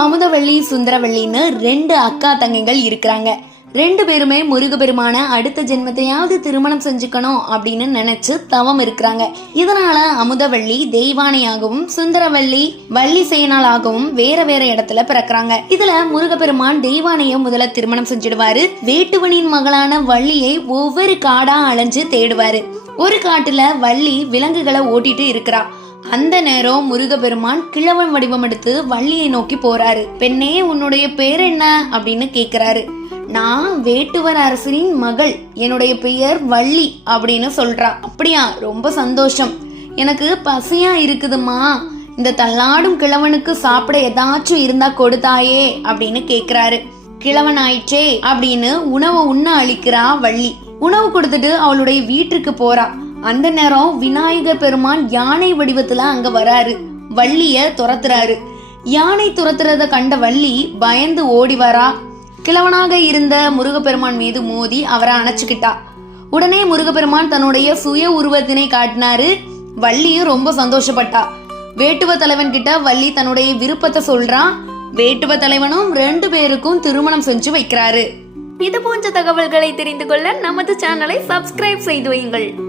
அமுதவள்ளி சுந்தரவள்ளின்னு ரெண்டு அக்கா தங்கைகள் இருக்கிறாங்க. ரெண்டு பேருமே முருகப்பெருமான அடுத்த ஜென்மத்தையாவது திருமணம் செஞ்சுக்கணும் அப்படின்னு நினைச்சு தவம் இருக்கிறாங்க. இதனால அமுதவள்ளி தெய்வானையாகவும் சுந்தரவள்ளி வள்ளி சேனாளாகவும் வேற வேற இடத்துல பிறக்கிறாங்க. இதுல முருகப்பெருமான் தெய்வானைய முதல்ல திருமணம் செஞ்சிடுவாரு. வேட்டுவனின் மகளான வள்ளியை ஒவ்வொரு காடா அலைஞ்சு தேடுவாரு. ஒரு காட்டுல வள்ளி விலங்குகளை ஓட்டிட்டு இருக்கிறா அந்த நேரம் முருகப்பெருமான் கிழவன் வடிவம் எடுத்து வள்ளியை நோக்கி போறாரு. பெண்ணே உன்னுடைய பேர் என்ன? அப்படின்னு கேக்குறாரு. நான் வேட்டுவர் அரசரின் மகள். என்னுடைய பெயர் வள்ளி அப்படின்னு சொல்றா. அப்படியா ரொம்ப சந்தோஷம். எனக்கு பசியா இருக்குதுமா இந்த தள்ளாடும் கிழவனுக்கு சாப்பிட ஏதாச்சும் இருந்தா கொடுத்தாயே அப்படின்னு கேக்குறாரு. கிழவன் ஆயிற்றே அப்படின்னு உணவை உண்ண அளிக்கிறா வள்ளி. உணவு கொடுத்துட்டு அவளுடைய வீட்டுக்கு போறா. அந்த நேரம் விநாயகர் பெருமான் யானை வடிவத்துல அங்க வராரு. வள்ளிய துரத்துறாரு. யானை துரத்துறத கண்ட வள்ளி பயந்து ஓடி வரா. கிழவனாக இருந்த முருகப்பெருமான் மீது மோதி அவரை அணைச்சுக்கிட்டா. உடனே முருகப்பெருமான் தன்னுடைய சுய உருவத்தினை காட்டினாரு. வள்ளியும் ரொம்ப சந்தோஷப்பட்டா. வேட்டுவ தலைவன் கிட்ட வள்ளி தன்னுடைய விருப்பத்தை சொல்றான் வேட்டுவ தலைவனும் ரெண்டு பேருக்கும் திருமணம் செஞ்சு வைக்கிறாரு. இது போன்ற தகவல்களை தெரிந்து கொள்ள நமது சேனலை சப்ஸ்கிரைப் செய்து வையுங்கள்.